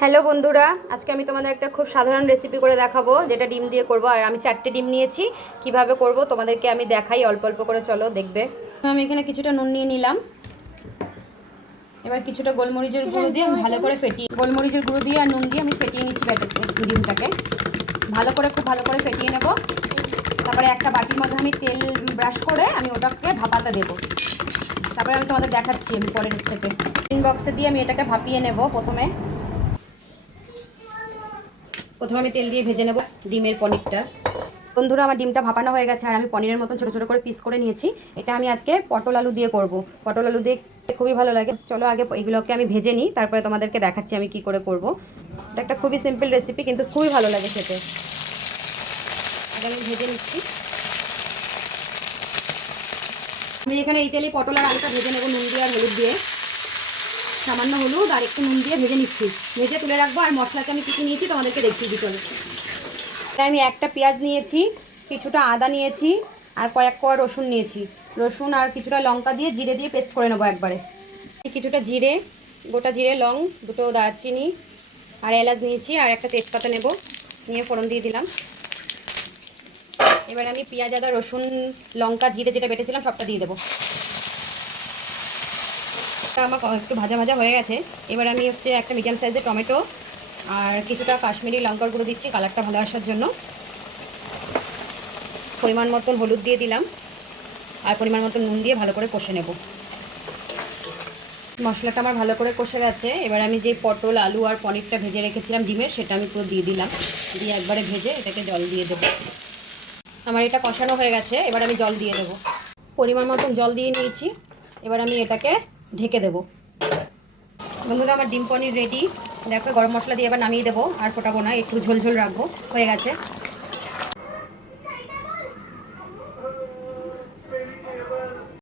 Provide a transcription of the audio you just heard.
Hello বন্ধুরা, আজকে আমি তোমাদের একটা খুব সাধারণ রেসিপি করে দেখাবো, যেটা ডিম দিয়ে করব। আর আমি 4টে ডিম নিয়েছি। কিভাবে করব তোমাদেরকে আমি দেখাই অল্প অল্প করে, চলো দেখবে। আমি এখানে কিছুটা নুন নিয়ে নিলাম। এবার কিছুটা গোলমরিচের গুঁড়ো দিয়ে আমি ভালো করে ফেটিয়ে, গোলমরিচের গুঁড়ো দিয়ে আর নুন দিয়ে আমি ফেটিয়ে নিচ্ছি ডিমটাকে ভালো করে, খুব ভালো করে ফেটিয়ে নেব। তারপরে একটা বাটির মধ্যে আমি তেল ব্রাশ করে আমি ওটাকে ভাপাতে দেবো। তারপরে আমি তোমাদের দেখাচ্ছি আমি পরের স্টেপে। টিন বক্সে দিয়ে আমি এটাকে ভাপিয়ে নেব। প্রথমে আমি তেল দিয়ে ভেজে নেব ডিমের পনিরটা। বন্ধুরা, আমার ডিমটা ভাপানো হয়ে গেছে আর আমি পনিরের মতন ছোটো ছোটো করে পিস করে নিয়েছি। এটা আমি আজকে পটল আলু দিয়ে করব। পটল আলু দিয়ে খুবই ভালো লাগে। চলো আগে এগুলোকে আমি ভেজে নিই, তারপরে তোমাদেরকে দেখাচ্ছি আমি কি করে করব। এটা একটা খুবই সিম্পল রেসিপি, কিন্তু খুবই ভালো লাগে খেতে। এটা আমি ভেজে নিচ্ছি। আমি এখানে এই তেলে পটল আর আলুটা ভেজে নেব নুন দিয়ে আর হলুদ দিয়ে। সামান্য হলুদ আর একটু নুন দিয়ে ভেজে নিচ্ছি। ভেজে তুলে রাখবো। আর মশলাটা আমি কিছু নিয়েছি তোমাদেরকে দেখিয়ে দিই। চলো, আমি একটা পেঁয়াজ নিয়েছি, কিছুটা আদা নিয়েছি, আর কয়েক কোয়া রসুন নিয়েছি। রসুন আর কিছুটা লঙ্কা দিয়ে জিরে দিয়ে পেস্ট করে নেবো একবারে। কিছুটা জিরে, গোটা জিরে, লং দুটো, দারচিনি আর এলাচ নিয়েছি, আর একটা তেজপাতা নেব। নিয়ে ফোড়ন দিয়ে দিলাম। এবার আমি পেঁয়াজ, আদা, রসুন, লঙ্কা, জিরে যেটা বেটেছিলাম সবটা দিয়ে দেবো। আমার একটু ভাজা ভাজা হয়ে গেছে। এবার আমি একটা মিডিয়াম সাইজের টমেটো আর কিছুটা কাশ্মীরি লঙ্কার গুঁড়ো দিচ্ছি কালারটা ভালো আসার জন্য। পরিমাণ মতন হলুদ দিয়ে দিলাম আর পরিমাণ মতন নুন দিয়ে ভালো করে কষে নেব। মশলাটা আমার ভালো করে কষে গেছে। এবার আমি যে পটল, আলু আর পনিরটা ভেজে রেখেছিলাম ডিমের, সেটা আমি পুরো দিয়ে দিলাম। দিয়ে একবারে ভেজে এটাকে জল দিয়ে দেবো। আমার এটা কষানো হয়ে গেছে। এবার আমি জল দিয়ে দেবো। পরিমাণ মতন জল দিয়ে নিয়েছি। এবার আমি এটাকে ঢেকে দেবো। বন্ধুরা, আমার ডিম পনির রেডি। দেখো, গরম মশলা দিয়ে এবার নামিয়ে দেবো। আর ফোটাবো না, একটু ঝোল ঝোল রাখবো। হয়ে গেছে।